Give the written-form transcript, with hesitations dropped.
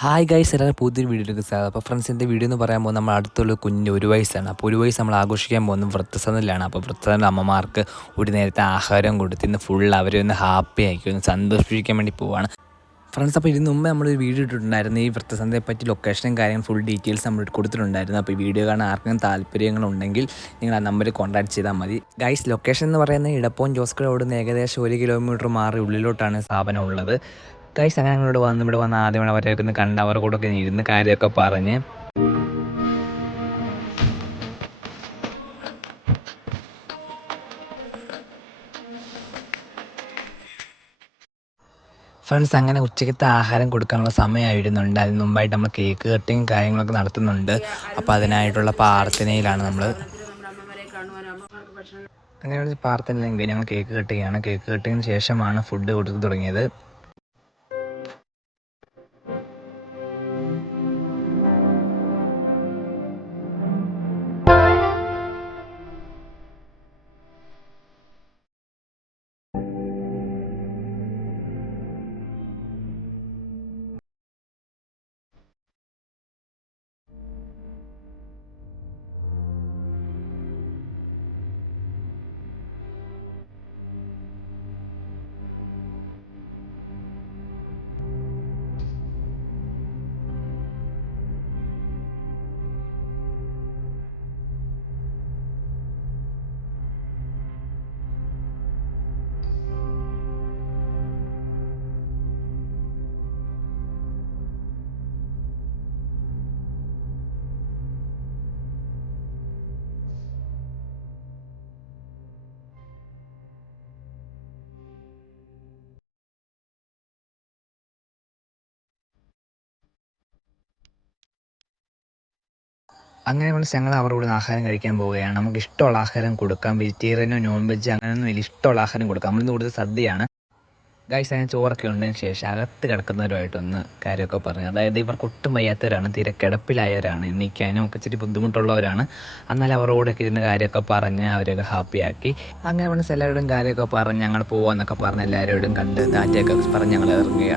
Hi guys എല്ലാവരും പുതിയൊരു വീഡിയോയിലേക്ക് സ്വാഗതം. അപ്പോൾ ഫ്രണ്ട്സ് എൻ്റെ വീഡിയോ എന്ന് പറയുമ്പോൾ നമ്മൾ അടുത്തുള്ള കുഞ്ഞ് ഒരു വയസ്സാണ്. അപ്പോൾ ഒരു വയസ്സ് നമ്മൾ ആഘോഷിക്കാൻ പോകുന്നത് വൃദ്ധസദനത്തിലാണ്. അപ്പോൾ വൃദ്ധസദന അമ്മമാർക്ക് ഒരു നേരത്തെ ആഹാരം കൊടുത്ത് ഇന്ന് ഫുൾ അവരെ ഒന്ന് ഹാപ്പി ആക്കി ഒന്ന് സന്തോഷിപ്പിക്കാൻ വേണ്ടി പോവുകയാണ് ഫ്രണ്ട്സ്. അപ്പോൾ ഇതിന് മുമ്പ് നമ്മളൊരു വീഡിയോ ഇട്ടിട്ടുണ്ടായിരുന്നു. ഈ വൃദ്ധസദനത്തെ പറ്റി ലൊക്കേഷനും കാര്യങ്ങളും ഫുൾ ഡീറ്റെയിൽസ് നമ്മൾ കൊടുത്തിട്ടുണ്ടായിരുന്നു. അപ്പോൾ ഈ വീഡിയോ കാണാൻ ആർക്കും താല്പര്യങ്ങളുണ്ടെങ്കിൽ നിങ്ങൾ ആ നമ്പറിൽ കോൺടാക്ട് ചെയ്താൽ മതി. ഗൈസ് ലൊക്കേഷൻ എന്ന് പറയുന്നത് ഇടപ്പവും ജോസ്കർ ഓടുന്ന ഏകദേശം 1 കിലോമീറ്റർ മാറി ഉള്ളിലോട്ടാണ് സ്ഥാപനം ഉള്ളത്. ഗൈസ് അങ്ങനെ ഇവിടെ വന്ന് ആദ്യം അവരൊക്കെ ഒന്ന് കണ്ട് അവരുടെ കൂടെ ഒക്കെ ഇരുന്ന് കാര്യമൊക്കെ പറഞ്ഞ് ഫ്രണ്ട്സ് അങ്ങനെ ഉച്ചയ്ക്കത്തെ ആഹാരം കൊടുക്കാനുള്ള സമയമായിരുന്നുണ്ട്. അതിന് മുമ്പായിട്ട് നമ്മൾ കേക്ക് കട്ടിങ് കാര്യങ്ങളൊക്കെ നടത്തുന്നുണ്ട്. അപ്പോൾ അതിനായിട്ടുള്ള പ്രാർത്ഥനയിലാണ് നമ്മൾ. അങ്ങനെ ഒരു പ്രാർത്ഥനയിലെങ്കിൽ ഞങ്ങൾ കേക്ക് കട്ടിങ്ങാണ്. കേക്ക് കട്ടിങ്ങിന് ശേഷമാണ് ഫുഡ് കൊടുത്തു തുടങ്ങിയത്. അങ്ങനെ നമ്മൾ ഞങ്ങൾ അവരുടെ കൂടെ ആഹാരം കഴിക്കാൻ പോവുകയാണ്. നമുക്ക് ഇഷ്ടമുള്ള ആഹാരം കൊടുക്കാം. വെജിറ്റേറിയനോ നോൺ വെജ് അങ്ങനെയൊന്നും ഇല്ല, ഇഷ്ടമുള്ള ആഹാരം കൊടുക്കാം. നമ്മളിന്ന് കൂടുതൽ സദ്യയാണ്. ഗൈസ് അങ്ങനെ ചോറൊക്കെ ഉണ്ടതിന് ശേഷം അകത്ത് കിടക്കുന്നവരുമായിട്ടൊന്ന് കാര്യമൊക്കെ പറഞ്ഞു. അതായത് ഇവർക്ക് ഒട്ടും വയ്യാത്തവരാണ്, തീരെ കിടപ്പിലായവരാണ്, എണീക്കാനും ഒക്കെ ഇച്ചിരി ബുദ്ധിമുട്ടുള്ളവരാണ്. എന്നാൽ അവരോടൊക്കെ ഇരുന്ന് കാര്യമൊക്കെ പറഞ്ഞ് അവരെയൊക്കെ ഹാപ്പിയാക്കി. അങ്ങനെ എല്ലാവരോടും കാര്യമൊക്കെ പറഞ്ഞ് ഞങ്ങൾ പോവാന്നൊക്കെ പറഞ്ഞ് എല്ലാവരോടും കണ്ട് ടാറ്റയൊക്കെ പറഞ്ഞ് ഞങ്ങൾ ഇറങ്ങുകയാണ്.